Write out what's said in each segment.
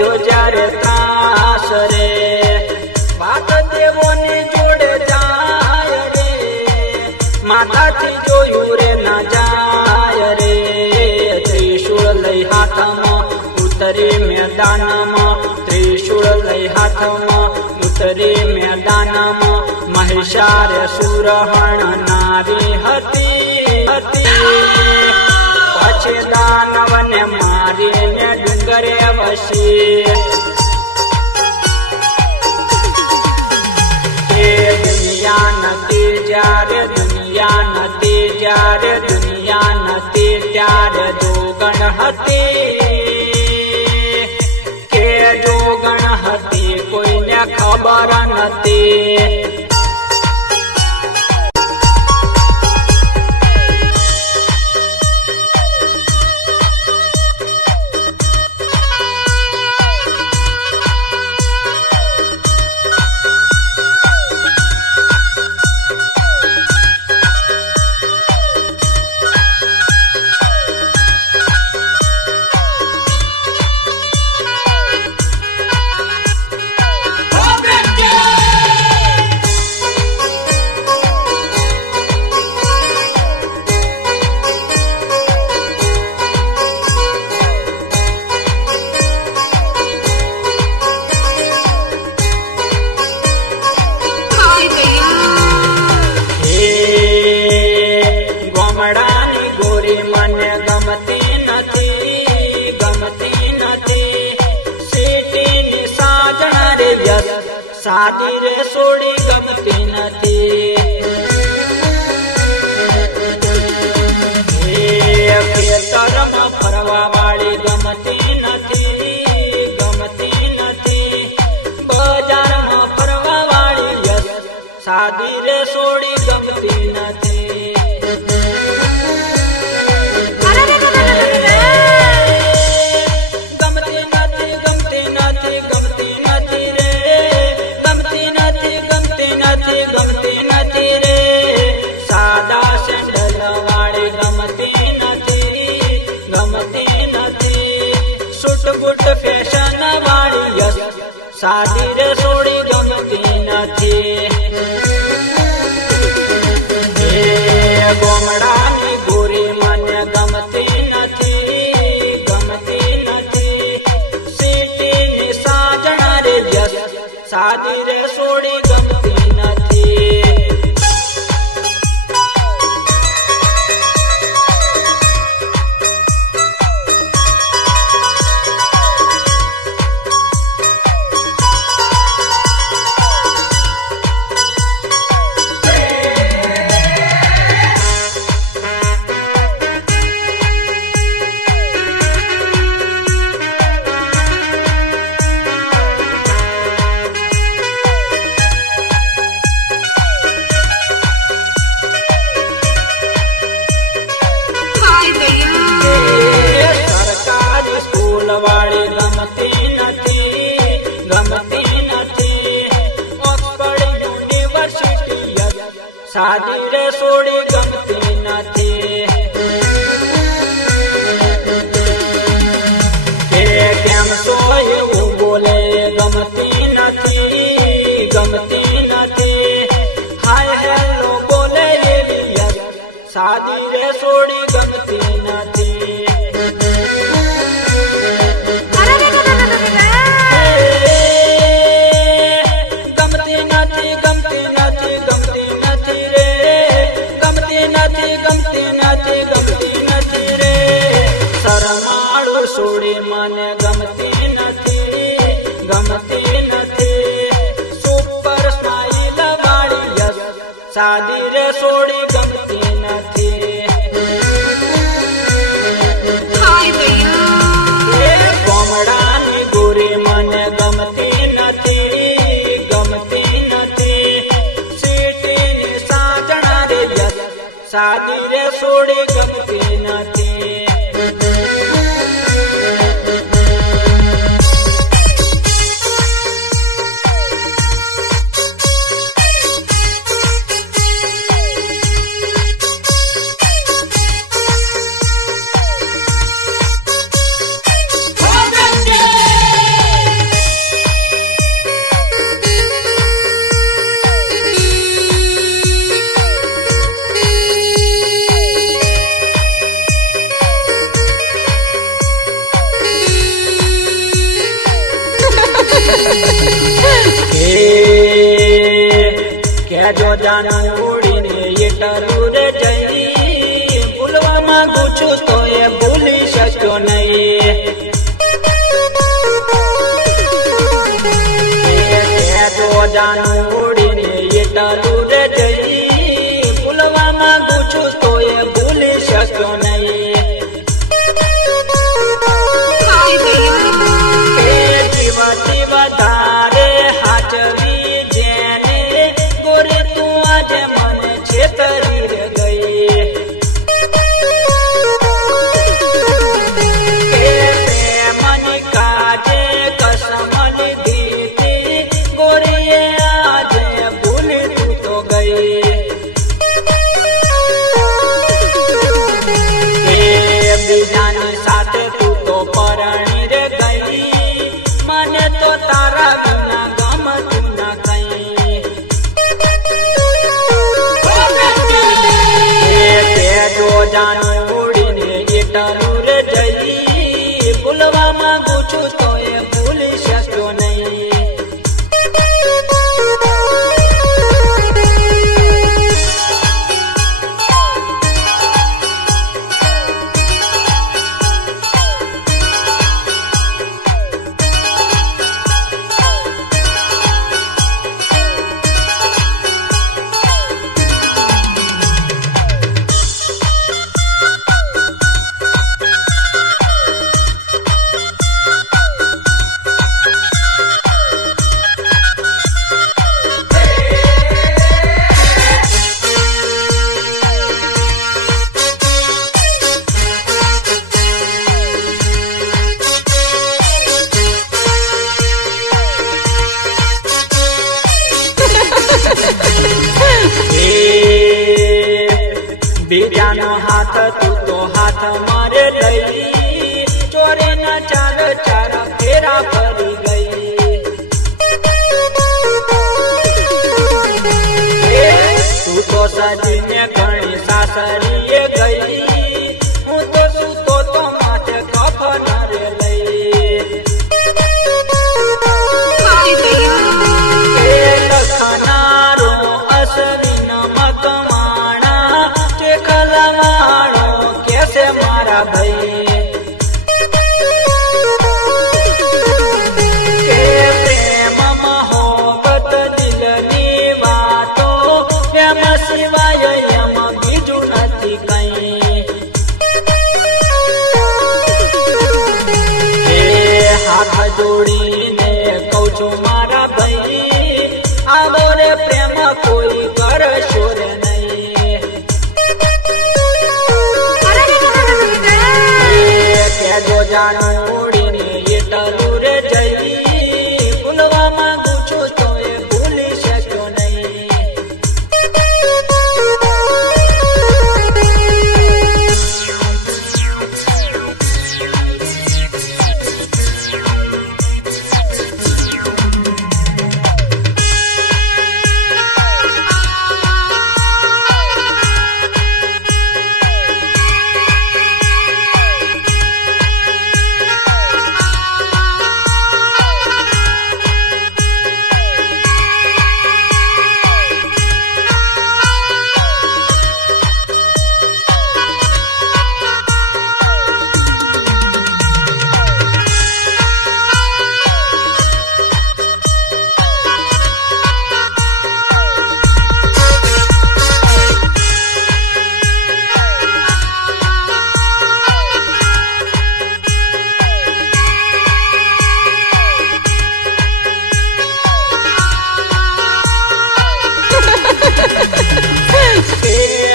વધ્યો જ્યારે ત્રાસ રે વાત દેવોની જોડે જાય રે માથાથી જોયું રે ના જાય રે ત્રિશૂળ લઈ હાથમાં ઉતરી મેદાનમાં ત્રિશૂળ લઈ હાથમાં ઉતરી મેદાનમાં મહિષાર સુરહણ નારી હતી પછી દાનવને મારીને ડુંગરે વસી દુનિયા નથી જ્યારે દુનિયા નથી જ્યારે દુનિયા નથી ત્યારે જોગણ હતી કે જોગણ હતી કોઈને ખબર નથી સાદી રે સોડી ગમતી નથી ખેતરમાં ફરવા વાળી ગમતી નથી ગમતી નથી બજારમાં ફરવા વાળી સાદી રે સોડી ગમતી નથી ફેશન વાળી સાદી રે સોડી ગમતી નથી ગોમડાની ગોરી મને ગમતી નથી ગમતી નથી સિટીની સાજણા રે સાદી રે સોડી ગમતી નથી સાદી રે સોડી ગમતી નથી કેમ છો એવું બોલે ગમતી નથી ગમતી નથી હાય હેલો બોલે સાદી રે સોડી ગમતી નથી સોડી મને ગમતી નથી સુપર સ્માઈલ વાળી સાદી રે સોડી ગમતી નથી ગોમડાની ગોરી મને ગમતી નથી સિટીની સાજણા રે સાદી રે સોડી ગમતી નથી જો જાનું ઉડીને એટલું રે જઈ ભૂલવા માંગુ છું તો એ ભૂલી શક્યો નહીં. જો જાનું ઉડીને એટલું રે જઈ ભૂલવા માંગુ છું તો એ ભૂલી શક્યો નહીં. જીવતી વધારે હાચવી જેને ગોરે તું આજે મને છેતરી રે ગઈ. પ્રેમની કાજે કસમ લીધી ગોરીએ આજે ભૂલી તું તો ગઈ. બીજાની સાથે તું તો પરણી રે ગઈ મને તો તારા વિના ગમતું ના કઈ. જો જાનું ઉડીને એટલું રે જઈ ભૂલવા માંગુ છું તો એ ભૂલી શક્યો નહીં. બીજાનો હાથ તું તો હાથ મારે લઈ ચોરે ના ચાર ચાર ફેરા ફરી ગઈ. તું તો સજીને ઘણી સાસરીએ ગઈ હું તો સૂતો તો માથે કફન રે લઈ. લખનારો અસરીન મકમાણા ચેખલાવાળો કેસે મારા ભાઈ. કે પ્રેમ મહોબત દિલની વાતો એમ સિવાય એમ બીજું નથી કઈ. હાથ જોડીને કહું છું મારા ભાઈ આવો રે પ્રેમ કોઈ કરશો રે નહીં. જો જાનું ઉડીને એટલું રે જઈ ભૂલવા માંગુ છું તો એ ભૂલી શક્યો નહીં.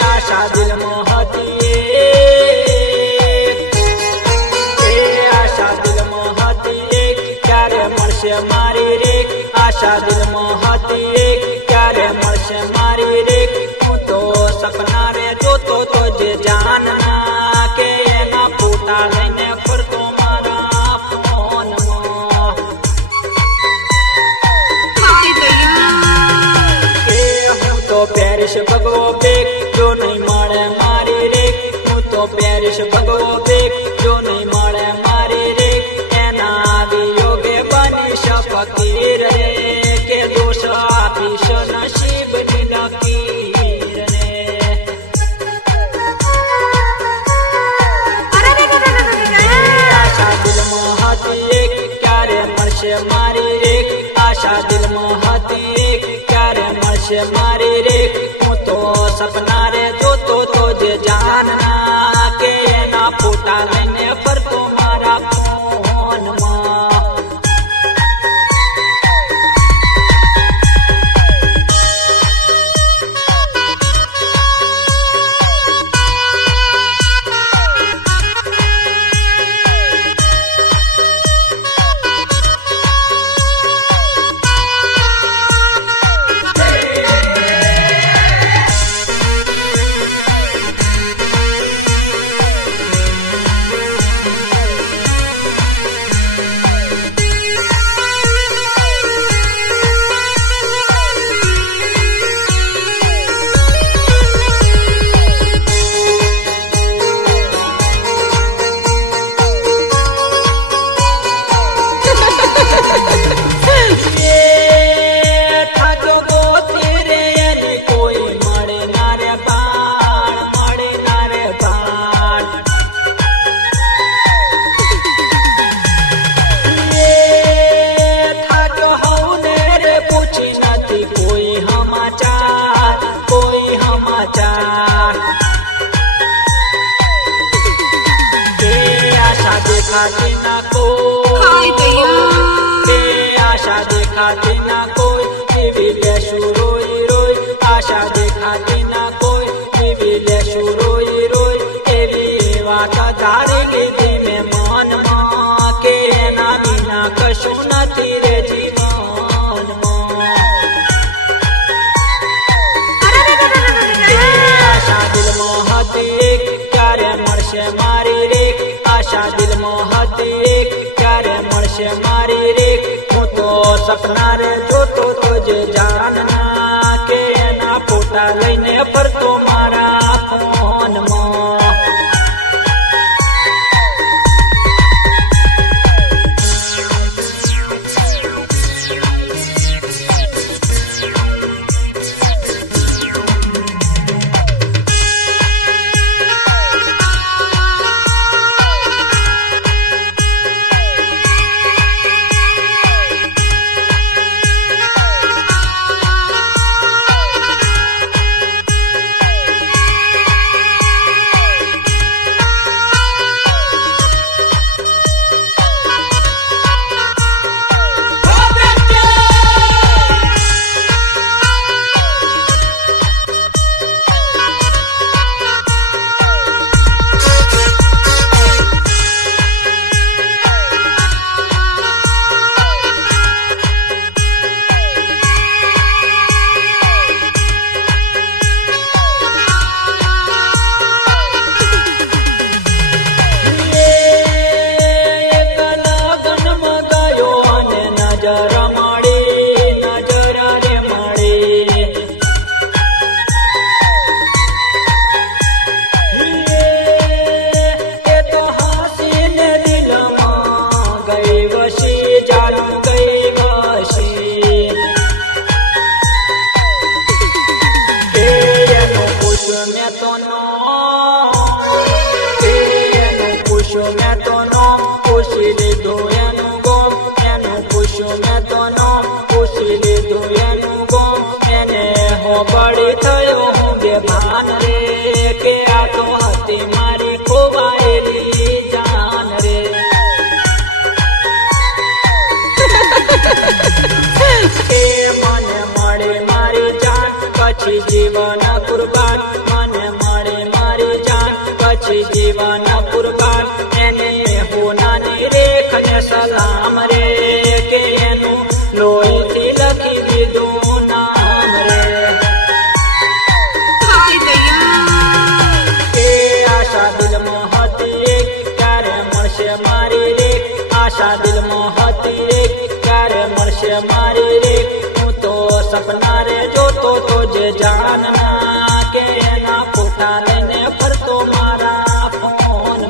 આશા દિલ મોહતી આશા દિલ મોહતી ક્યારે મળશે મારી રે. આશા દિલ મોહતી ક્યારે મળશે મારી રે. હું તો સપના રે જોતો તો જે જાનના કે એના ફોટા લઈને ફરતો મારા ફોનમાં. હું તો પહેરીશ ભગવો બેગ જો નહીં મળે મારી રે. હું તો પહેરીશ ભગવો બેગ જો નહીં મળે મારી રે. એના વિયોગે બની ફકીર રે કે દોષ મળશે મારી રેખ આશા દિલમાં હતી એક ક્યારે મળશે મારી રેખ હું તો સપના રે જોતો તો જે જાનના કે એના ફોટા લઈને ફરતો મારા ફોનમાં देखाती ना कोई टीवी लेशु रोई रोई आशा देखाती ना कोई टीवी लेशु रोई रोई एवी वात धारी लीधी में मन में के एना विना कशुं नथी रे जीवन आशा दिलमां हती क्यारे मळशे मारी रेख आशा दिलमां हती क्यारे मळशे मारी रेख सपना रे जोतो तो जे जानना के एना फोटा लईने फरतो मारा फोन में बड़ी थयो हूँ बेभान रे के आ तो हती मारी खोवाएली जान रे के मने मळे मारी जान पछी जीवन कुर्बान मने मळे मारी जान पछी जीवन कुर्बान एने होनानी रेख ने सलाम रे के एनु लोही थी लखी दीधुं आशा दिलमां हती क्यारे मळशे मारी रेख हूँ तो सपना रे जोतो तो जे जानना के एना फोटा लईने फरतो मारा फोन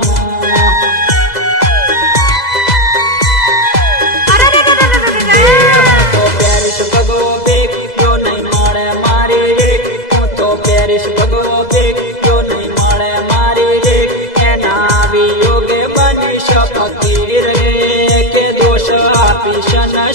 तो पेरिस भगो बेग जो नहीं मळे मारी रेख हूँ तो पेरिस भगो बेग जो नहीं मळे मारी रेख एना वियोगे बनी फकीर આપીશ ન